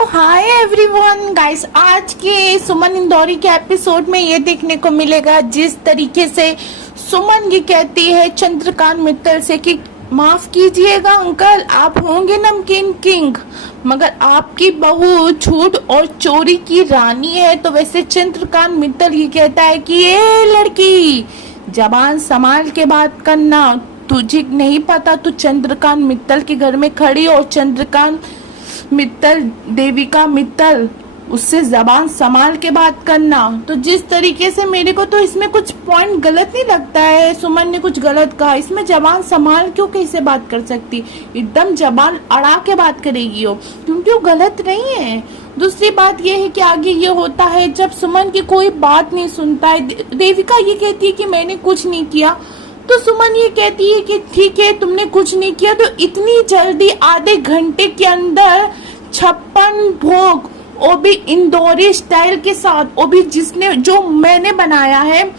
Hi everyone guys, आज के सुमन इंदौरी के एपिसोड में ये देखने को मिलेगा जिस तरीके से सुमन ये कहती है चंद्रकांत मित्तल से कि माफ कीजिएगा अंकल, आप होंगे नमकीन किंग मगर आपकी बहू झूठ और चोरी की रानी है। तो वैसे चंद्रकांत मित्तल ये कहता है कि ये लड़की जबान संभाल के बात करना, तुझे नहीं पता तू चंद्रकांत मित्तल के घर में खड़ी और चंद्रकांत मित्तल देविका मित्तल उससे जबान संभाल के बात करना। तो जिस तरीके से मेरे को तो इसमें कुछ पॉइंट गलत नहीं लगता है, सुमन ने कुछ गलत कहा। इसमें जबान संभाल क्यों कैसे बात कर सकती, एकदम जबान अड़ा के बात करेगी वो, क्योंकि वो गलत नहीं है। दूसरी बात ये है कि आगे ये होता है जब सुमन की कोई बात नहीं सुनता है, देविका ये कहती है कि मैंने कुछ नहीं किया, तो सुमन ये कहती है कि ठीक है तुमने कुछ नहीं किया, तो इतनी जल्दी आधे घंटे के अंदर 56 भोग, वो भी इंदौरी स्टाइल के साथ, वो भी जिसने जो मैंने बनाया है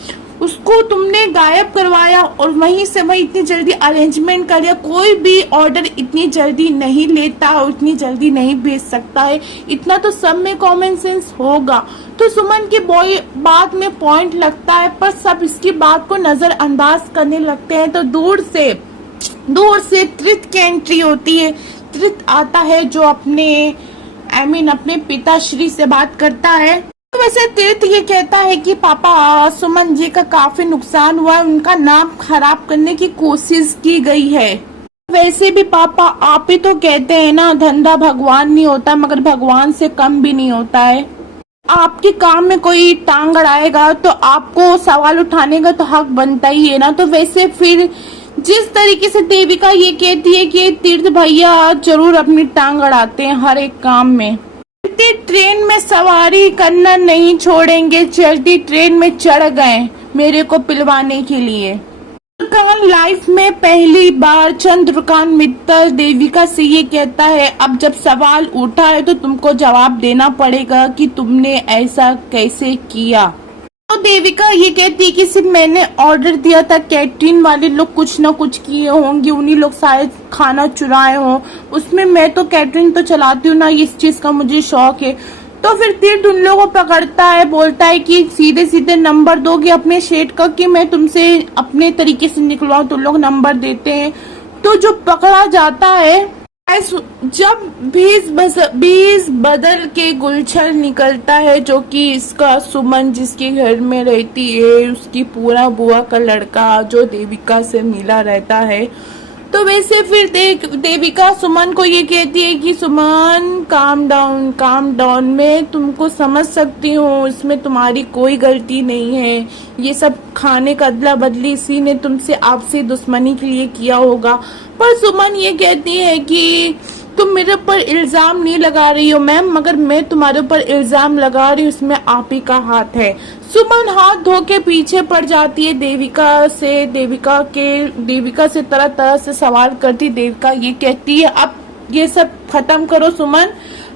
उसको तुमने गायब करवाया और वहीं से वहीं इतनी जल्दी अरेंजमेंट कर लिया। कोई भी ऑर्डर इतनी जल्दी नहीं लेता और इतनी जल्दी नहीं भेज सकता है, इतना तो सब में कॉमन सेंस होगा। तो सुमन की बात में पॉइंट लगता है पर सब इसकी बात को नजरअंदाज करने लगते हैं। तो दूर से त्रित की एंट्री होती है। त्रित आता है जो अपने पिताश्री से बात करता है। तो वैसे तीर्थ ये कहता है कि पापा सुमन जी का काफी नुकसान हुआ है, उनका नाम खराब करने की कोशिश की गई है। वैसे भी पापा आप ही तो कहते हैं ना धंधा भगवान नहीं होता मगर भगवान से कम भी नहीं होता है। आपके काम में कोई टांग अड़ाएगा तो आपको सवाल उठाने का तो हक बनता ही है ना। तो वैसे फिर जिस तरीके से देविका ये कहती है कि तीर्थ भैया जरूर अपनी टांग अड़ाते हैं हर एक काम में, ट्रेन में सवारी करना नहीं छोड़ेंगे, चलती ट्रेन में चढ़ गए मेरे को पिलवाने के लिए। लाइफ में पहली बार चंद्रकांत मित्तल देविका से ये कहता है अब जब सवाल उठा है तो तुमको जवाब देना पड़ेगा कि तुमने ऐसा कैसे किया। तो देविका ये कहती है कि सिर्फ मैंने ऑर्डर दिया था, कैटरिंग वाले लोग कुछ ना कुछ किए होंगे, उन्हीं लोग शायद खाना चुराए हो, उसमें मैं तो कैटरिंग तो चलाती हूँ ना, इस चीज का मुझे शौक है। तो फिर तीर्थ उन लोगों को पकड़ता है, बोलता है कि सीधे सीधे नंबर दोगे अपने शेठ का कि मैं तुमसे अपने तरीके से निकलवाऊं। तो लोग नंबर देते हैं। तो जो पकड़ा जाता है, जब बीस बदल के गुलछल निकलता है जो कि इसका सुमन जिसके घर में रहती है उसकी पूरा बुआ का लड़का जो देविका से मिला रहता है। तो वैसे फिर देविका सुमन को ये कहती है कि सुमन काम डाउन, मैं तुमको समझ सकती हूँ, इसमें तुम्हारी कोई गलती नहीं है, ये सब खाने का अदला बदली इसी ने तुमसे आपसी दुश्मनी के लिए किया होगा। पर सुमन ये कहती है कि तुम मेरे ऊपर इल्जाम नहीं लगा रही हो मैम, मगर मैं तुम्हारे ऊपर इल्जाम लगा रही हूँ, इसमें आप ही का हाथ है। सुमन हाथ धो के पीछे पड़ जाती है देविका से तरह तरह से सवाल करती। देविका ये कहती है अब ये सब खत्म करो सुमन,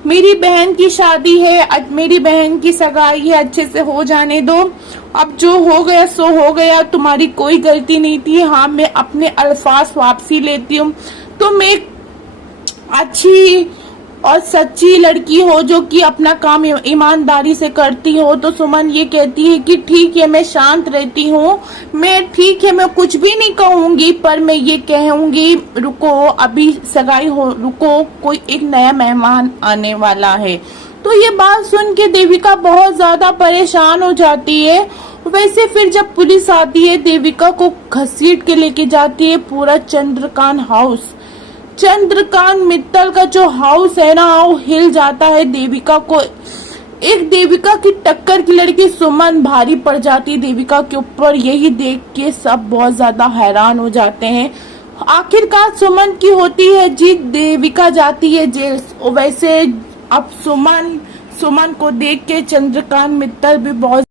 मेरी बहन की शादी है, मेरी बहन की सगाई है, अच्छे से हो जाने दो, अब जो हो गया सो हो गया, तुम्हारी कोई गलती नहीं थी। हाँ मैं अपने अल्फाज वापसी लेती हूँ, तुम एक अच्छी और सच्ची लड़की हो जो कि अपना काम ईमानदारी से करती हो। तो सुमन ये कहती है कि ठीक है मैं शांत रहती हूँ, मैं कुछ भी नहीं कहूंगी, पर मैं ये कहूंगी रुको अभी सगाई हो, रुको कोई एक नया मेहमान आने वाला है। तो ये बात सुन के देविका बहुत ज्यादा परेशान हो जाती है। वैसे फिर जब पुलिस आती है देविका को घसीट के लेके जाती है पूरा चंद्रकांत मित्तल का जो हाउस है ना वो हिल जाता है। देविका की टक्कर की लड़की सुमन भारी पड़ जाती है देविका के ऊपर। यही देख के सब बहुत ज्यादा हैरान हो जाते हैं। आखिरकार सुमन की होती है जीत, देविका जाती है जेल। वैसे अब सुमन को देख के चंद्रकांत मित्तल भी बहुत